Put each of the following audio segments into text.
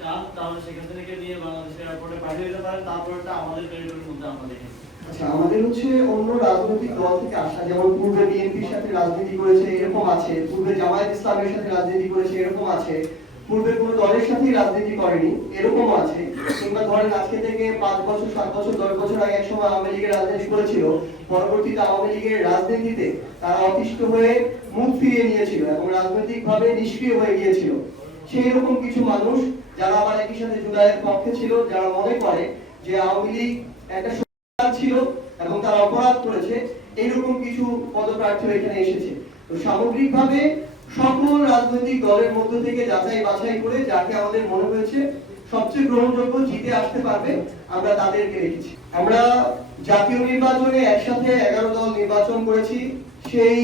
চান তাহলে সেখান থেকে নিয়ে বাংলাদেশের এয়ারপোর্টে পাঠিয়ে দিতে পারেন, তারপরটা আমাদের টেরিটরির মধ্যে আমরা দেখি। আচ্ছা, আমাদের অন্য রাজনৈতিক দল থেকে আসা, যেমন পূর্বে বিএনপির সাথে রাজনীতি করেছে এরকম আছে, পূর্বে জামায়াত ইসলামের সাথে রাজনীতি করেছে এরকম আছে, পূর্বে কোনো দলের সাথেই রাজনীতি করেনি এরকম আছে, কিংবা ধরেন আজকে থেকে 5 বছর 7 বছর 10 বছর আগে একসময় আওয়ামী লীগের রাজনীতি করেছিল, পরবর্তীতে আওয়ামী লীগের রাজনীতিতে তারা অতিষ্ঠ হয়ে মুখ ফিরিয়ে নিয়েছিল এবং রাজনৈতিকভাবে নিষ্ক্রিয় হয়ে গিয়েছিল। সেই রকম কিছু মানুষ যারা আবার একই সাথে জুলাইয়ের পক্ষে ছিল, যারা মনে করে যে আওয়ামী লীগ একটা ছিল এবং তারা অপরাধ করেছে, এইরকম কিছু পদপ্রার্থী এখানে এসেছে। তো সামগ্রিকভাবে সকল রাজনৈতিক দলের মধ্য থেকে যাচাই বাছাই করে যাকে আমাদের মনে হয়েছে সবচেয়ে গ্রহণযোগ্য জিতে আসতে পারবে আমরা তাদেরকে রেখেছি। আমরা জাতীয় নির্বাচনে একসাথে 11 দল নির্বাচন করেছি। সেই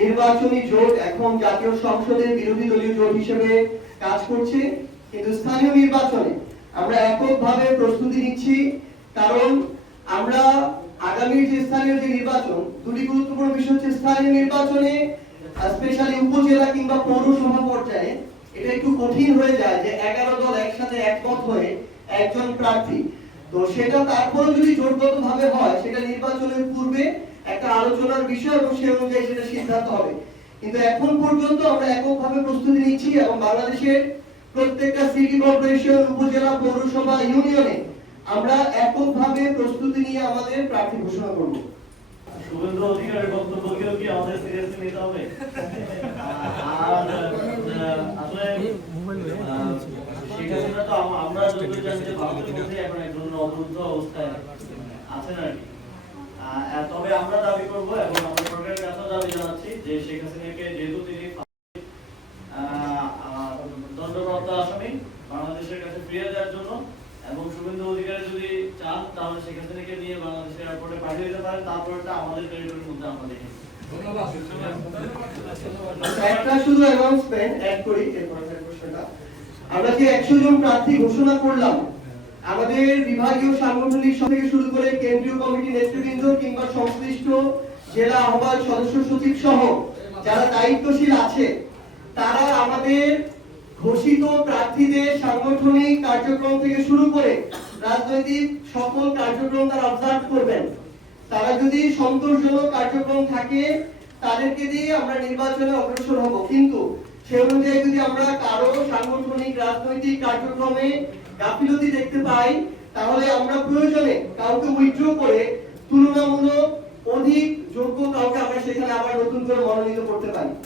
নির্বাচনী জোট এখন জাতীয় সংসদে বিরোধী দলীয় জোট হিসেবে কাজ করছে, কিন্তু স্থানীয় নির্বাচনে আমরা এককভাবে প্রস্তুতি নিচ্ছি। কারণ আমরা আগামী যে স্থানীয় যে নির্বাচন, দুটি গুরুত্বপূর্ণ বিষয় হচ্ছে স্থানীয় নির্বাচনে স্পেশালি উপজেলা কিংবা পৌরসভা পর্যায়ে এটা একটু কঠিন হয়ে যায় যে 11 দল একসাথে একমত হয়ে একজন প্রার্থী। তো সেটা তারপরে যদি জোটগতভাবে হয় সেটা নির্বাচনের পূর্বে একটা আলোচনার বিষয় এবং সেই অনুযায়ী সেটা সিদ্ধান্ত হবে। কিন্তু এখন পর্যন্ত আমরা এককভাবে প্রস্তুতি নিচ্ছি এবং বাংলাদেশের প্রত্যেকটা সিটি কর্পোরেশন, উপজেলা, পৌরসভা, ইউনিয়নে আমরা এককভাবে প্রস্তুতি নিয়ে আমাদের প্রার্থী ঘোষণা করব। শুভেন্দু অধিকারের বক্তব্যকেও কি আমাদের সিরিয়াসলি নিতে হবে? আর আসলে শেখ হাসিনা তো আমরা যতটুকু জানি যে ভারতের মধ্যে এখন এক ধরনের অবরুদ্ধ অবস্থায় আছেন আর কি। তবে আমরা দাবি করব এবং আমরা সরকারের কাছেও দাবি জানাচ্ছি যে শেখ হাসিনাকে, যেহেতু তিনি দণ্ডপ্রাপ্ত আসামি, বাংলাদেশের কাছে ফিরিয়ে দেওয়ার জন্য, এবং শুভেন্দু অধিকারী যদি চান তাহলে শেখ হাসিনাকে নিয়ে বাংলাদেশের এয়ারপোর্টে পাঠিয়ে দিতে পারেন, তারপরটা আমাদের টেরিটরির মধ্যে আমরা দেখি। একটা শুধু অ্যানাউন্সমেন্ট অ্যাড করি এরপরের প্রশ্নটা। আমরা যে 100 জন প্রার্থী ঘোষণা করলাম, আমাদের বিভাগীয় সাংগঠনিক থেকে শুরু করে কেন্দ্রীয় কমিটি নেতৃবৃন্দ কিংবা সংশ্লিষ্ট জেলা আহ্বায়ক, সদস্য সচিব সহ যারা দায়িত্বশীল আছে, তারা আমাদের ঘোষিত প্রার্থীদের সাংগঠনিক কার্যক্রম থেকে শুরু করে রাজনৈতিক সকল কার্যক্রম তারা অবজার্ভ করবেন। তারা যদি সন্তোষজনক কার্যক্রম থাকে তাদেরকে দিয়ে আমরা নির্বাচনে অগ্রসর হব, কিন্তু সে অনুযায়ী যদি আমরা কারো সাংগঠনিক রাজনৈতিক কার্যক্রমে গাফিলতি দেখতে পাই, তাহলে আমরা প্রয়োজনে কাউকে উইথড্র করে তুলনামূলক অধিক যোগ্য কাউকে আমরা সেখানে আবার নতুন করে মনোনীত করতে পারি।